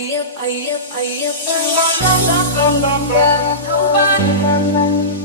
Hãy subscribe cho kênh Ghiền Mì Gõ để không bỏ lỡ những video hấp dẫn.